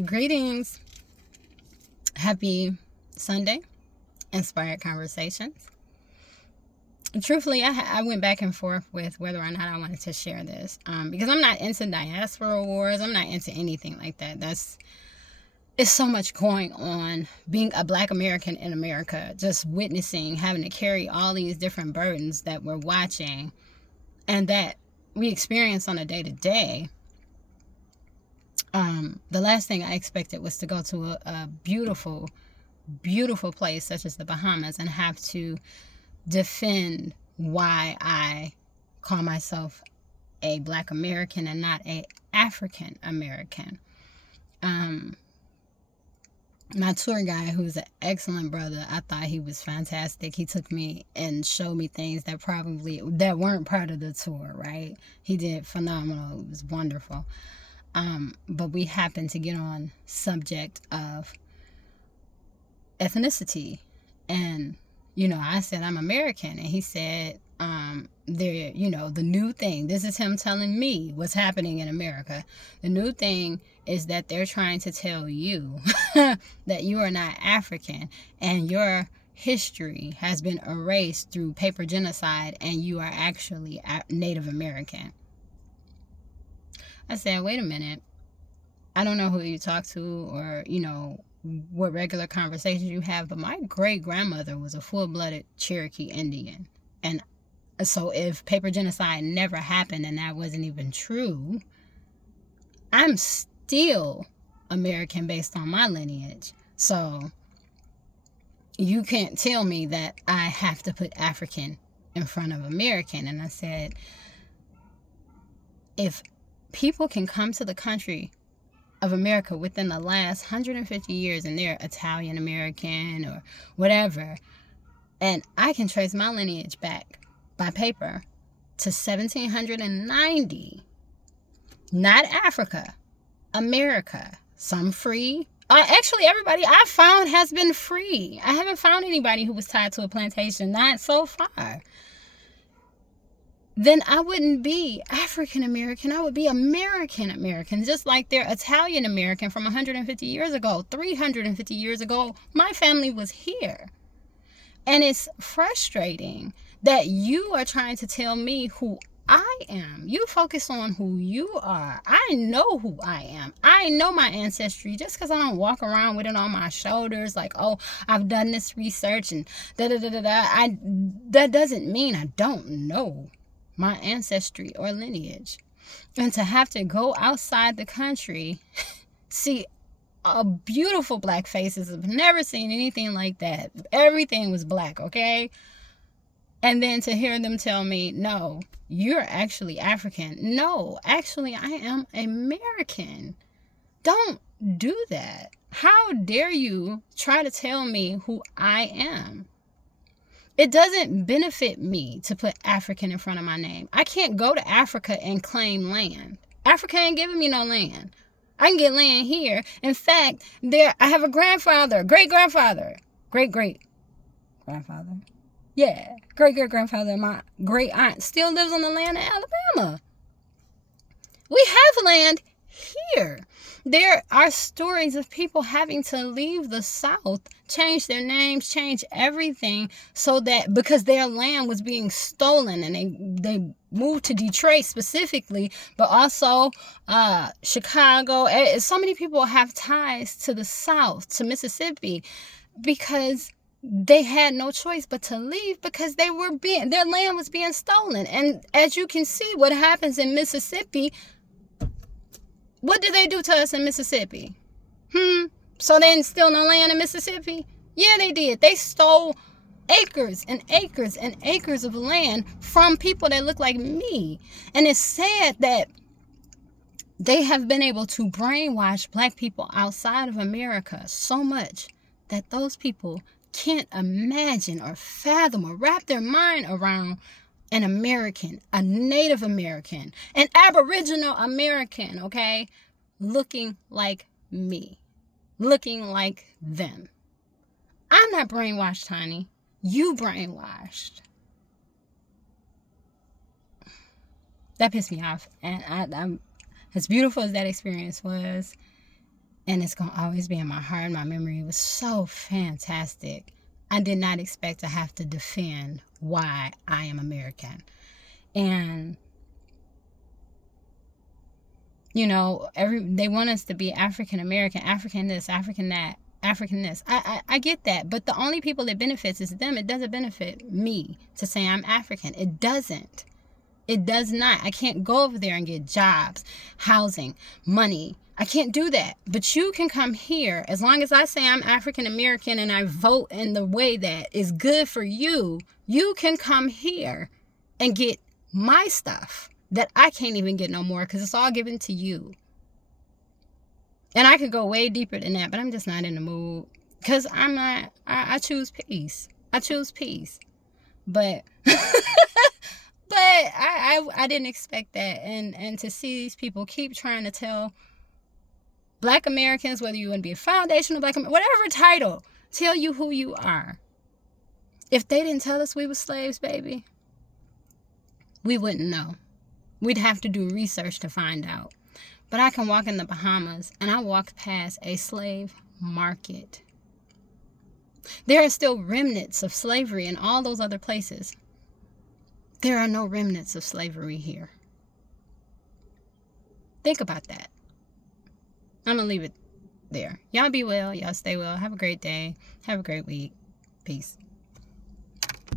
Greetings. Happy Sunday. Inspired Conversations. Truthfully, I went back and forth with whether or not I wanted to share this because I'm not into diaspora wars. I'm not into anything like that. It's so much going on being a Black American in America, just witnessing, having to carry all these different burdens that we're watching and that we experience on a day-to-day. The last thing I expected was to go to a beautiful place such as the Bahamas and have to defend why I call myself a Black American and not a African American. My tour guide, who's an excellent brother, I thought he was fantastic. He took me and showed me things that weren't part of the tour, right? He did phenomenal. It was wonderful. But we happened to get on subject of ethnicity, and I said I'm American, and he said the new thing, this is him telling me what's happening in America. The new thing is that they're trying to tell you that you are not African and your history has been erased through paper genocide and you are actually Native American. I said, wait a minute, I don't know who you talk to or what regular conversations you have, but my great-grandmother was a full-blooded Cherokee Indian. And so if paper genocide never happened and that wasn't even true, I'm still American based on my lineage. So you can't tell me that I have to put African in front of American. And I said, if people can come to the country of America within the last 150 years and they're Italian American or whatever, and I can trace my lineage back by paper to 1790, not Africa, America. Some free. Actually, everybody I found has been free. I haven't found anybody who was tied to a plantation, not so far. Then I wouldn't be African American. I would be American American, just like they're Italian American from 150 years ago, 350 years ago. My family was here. And it's frustrating that you are trying to tell me who I am. You focus on who you are. I know who I am. I know my ancestry. Just because I don't walk around with it on my shoulders like, oh, I've done this research and that doesn't mean I don't know my ancestry or lineage. And to have to go outside the country, see beautiful Black faces. I've never seen anything like that. Everything was Black, okay? And then to hear them tell me, no, you're actually African. No, actually, I am American. Don't do that. How dare you try to tell me who I am? It doesn't benefit me to put African in front of my name. I can't go to Africa and claim land. Africa ain't giving me no land. I can get land here. In fact, I have a grandfather, great-grandfather, great-great-grandfather. Yeah, great-great-grandfather. My great-aunt still lives on the land of Alabama. We have land here. There are stories of people having to leave the South, change their names, change everything, so that because their land was being stolen, and they moved to Detroit specifically, but also Chicago. So many people have ties to the South, to Mississippi, because they had no choice but to leave because their land was being stolen. And as you can see, what happens in Mississippi. What did they do to us in Mississippi? So they didn't steal no land in Mississippi? Yeah, they did. They stole acres and acres and acres of land from people that look like me. And it's sad that they have been able to brainwash Black people outside of America so much that those people can't imagine or fathom or wrap their mind around an American, a Native American, an Aboriginal American, okay, looking like me, looking like them. I'm not brainwashed, honey. You brainwashed. That pissed me off. And I'm as beautiful as that experience was, And it's going to always be in my heart and my memory. It was so fantastic. I did not expect to have to defend why I am American. And, you know, they want us to be African American, African this, African that, African this. I get that. But the only people it benefits is them. It doesn't benefit me to say I'm African. It doesn't. It does not. I can't go over there and get jobs, housing, money. I can't do that. But you can come here as long as I say I'm African American and I vote in the way that is good for you. You can come here and get my stuff that I can't even get no more because it's all given to you. And I could go way deeper than that, but I'm just not in the mood because I'm not. I choose peace. I choose peace. But but I didn't expect that. And to see these people keep trying to tell Black Americans, whether you want to be a foundational Black American, whatever title, tell you who you are. If they didn't tell us we were slaves, baby, we wouldn't know. We'd have to do research to find out. But I can walk in the Bahamas and I walked past a slave market. There are still remnants of slavery in all those other places. There are no remnants of slavery here. Think about that. I'm going to leave it there. Y'all be well. Y'all stay well. Have a great day. Have a great week. Peace.